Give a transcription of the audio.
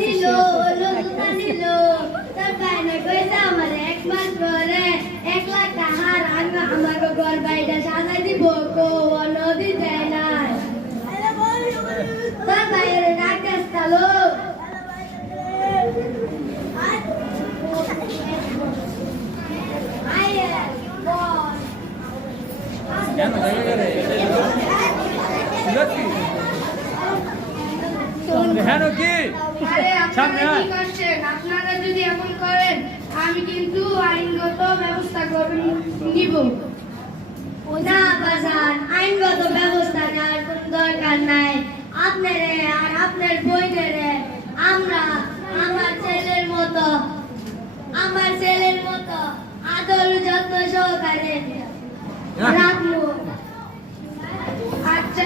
দিল লুকা নিল তার বাইরে কইছে আমার এক মাস পরে 1 লাখ টাকা রান্না আমাকে ঘর বাইরে সাজাই দিব কো নদী যায় না তার বাইরে ডাক্তার চালো আপনারা যদি এমন করেন আমি কিন্তু আইনগত ব্যবস্থা নিব না বাজার আইনগত ব্যবস্থা নেওয়ার কোন দরকার নাই আপনারে আর আপনার বইনেরে আমরা আমার ছেলের মতো আদর যত্ন সহকারে রাখবো আচ্ছা